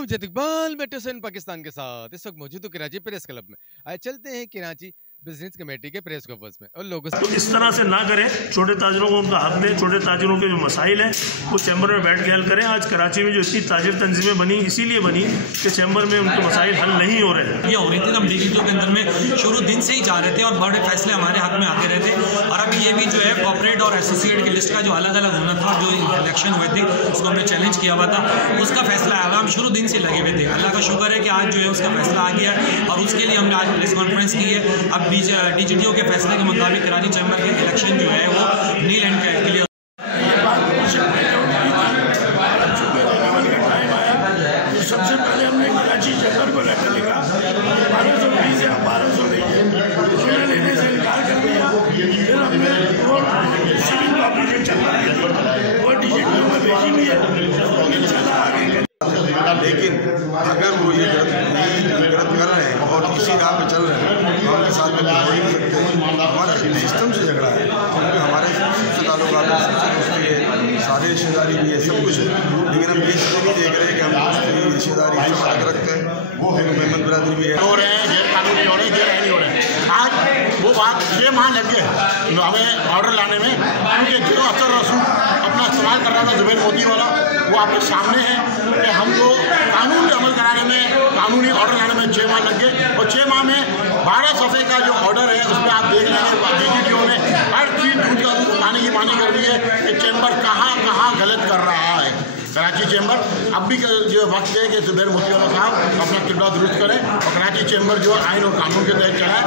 मैं मुझे इकबाल मेट्रो सेन पाकिस्तान के साथ इस वक्त मौजूद हूँ कराची प्रेस क्लब में। आए चलते हैं कराची बिजनेस कमेटी के प्रेस कॉन्फ्रेंस में और लोगों तो इस तरह से ना करें, छोटे ताजरों को उनका हक दें। छोटे ताजरों के जो मसाइल हैं वो चैम्बर में बैठ के हल करें। आज कराची में जो इतनी ताजिर तंजीमें बनी इसीलिए बनी कि चैम्बर में उनके मसाइल हल नहीं हो रहे हैं। ये हो रही थी, हम डीजीटीओ के अंदर में शुरू दिन से ही जा रहे थे और बड़े फैसले हमारे हक में आते रहे थे। और अब ये भी जो है कॉर्पोरेट और एसोसिएट की लिस्ट का जो अलग अलग होना था, जो इलेक्शन हुए थे उसको हमने चैलेंज किया हुआ था, उसका फैसला आया। हम शुरू दिन से लगे हुए थे। अल्लाह का शुक्र है कि आज जो है उसका फैसला आ गया और उसके लिए हमने आज प्रेस कॉन्फ्रेंस की है। अब डीजीटीओ के फैसले के मुताबिक कराची चैम्बर के इलेक्शन जो है वो नील एंड के लिए सबसे पहले हमने कराची चैम्बर को लेकर लिखा 1220 या 1200 नहीं, उन्होंने लेने से इनकार कर दिया। फिर हमने वो सिविल कॉपी जो चैम्बर की थी वो डीजीटीओ में भेजी भी है, इंशाल्लाह आगे। लेकिन अगर वो ये गलत कर रहे हैं और इसी राह पे चल रहे हैं तो उनके साथ में हो ही नहीं सकते। हमारा सिस्टम से झगड़ा है, क्योंकि हमारे सबसे ताल्लुकात दोस्ती है, सारी रिश्तेदारी भी है, सब कुछ है। लेकिन हम ये नहीं देख रहे हैं कि हम दोस्ती रिश्तेदारी सब अलग रखते हैं। वो मेहमान बिरादरी भी है हो रहे हैं, जेल कानून नहीं हो रहे, जेल नहीं हो रहे। आज वो बात 6 माह लग गए हमें ऑर्डर लाने में, क्योंकि जो असर रसूल अपना इस्तेमाल कर रहा था जुबैर मोदी वाला, वो आपके सामने है कि हमको कानून पे अमल कराने में, कानूनी ऑर्डर लाने में 6 माह लग गए। और 6 माह में 12 सफ़े का जो ऑर्डर है उसमें आप देख लेंगे डीजीटीओ ने हर चीज़ दूध का दूध पानी की पानी कर दी है कि चैम्बर कहाँ कहाँ गलत कर रहा है। कराची चैम्बर अब भी जो वक्त है कि जुबैर मोती वाला साहब अपना किरदार दुरुस्त करें और कराची चैम्बर जो आइन और कानून के तहत चलाए।